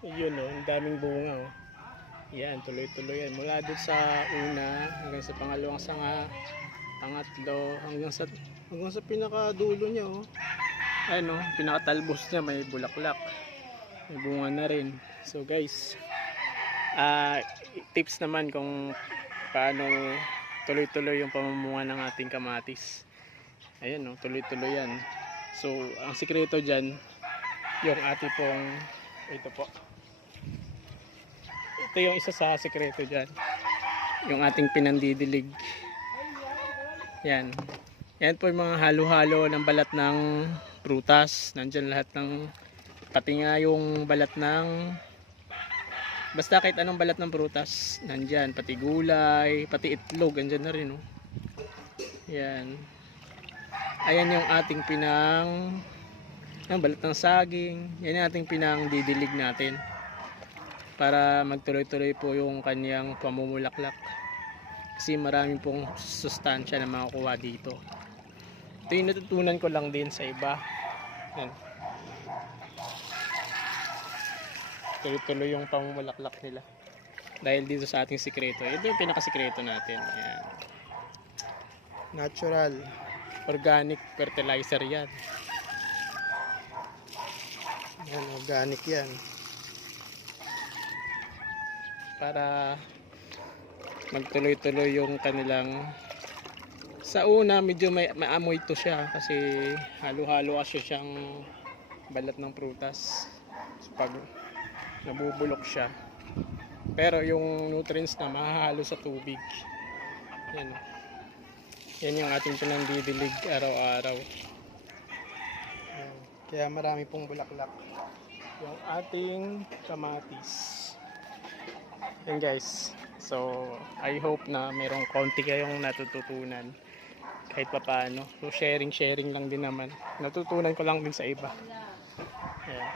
Yun oh, ang daming bunga oh. Yan, tuloy-tuloy yan. Mula doon sa una hanggang sa pangalawang sanga, pangatlo, hanggang sa pinakadulo niya oh. Ayun oh, pinakatalbos niya may bulaklak. May bunga na rin. So guys, tips naman kung paano tuloy-tuloy yung pamumunga ng ating kamatis. Ayan oh, tuloy-tuloy yan. So, ang sikreto dyan, yung ating pong, ito po. Ito yung isa sa sikreto dyan. Yung ating pinandidilig. Yan. Yan po yung mga halo-halo ng balat ng prutas. Nandyan lahat ng, pati nga yung balat ng, basta kahit anong balat ng prutas. Nandyan, pati gulay, pati itlog. Nandyan na rin oh. Yan. Ayan yung ating ang balat ng saging. Yan yung ating pinangdidilig natin. Para magtuloy-tuloy po yung kanyang pamumulaklak. Kasi marami pong sustansya na makukuha dito. Ito yung natutunan ko lang din sa iba. Yan. Tuloy-tuloy yung pamumulaklak nila. Dahil dito sa ating sikreto. Ito yung pinakasikreto natin. Yan. Natural. Organic fertilizer yan. Yan, organic yan. Para magtuloy-tuloy yung kanilang, sa una medyo may amoy to siya kasi halo-halo kasi siyang balat ng prutas. So, pag nabubulok siya, pero yung nutrients na mahahalo sa tubig. Yan. Yan yung ating pinandidilig araw-araw. Kaya marami pong bulaklak yung ating kamatis. Yan guys. So, I hope na merong konti kayong natututunan kahit pa paano. So, sharing lang din naman. Natutunan ko lang din sa iba. Ayan.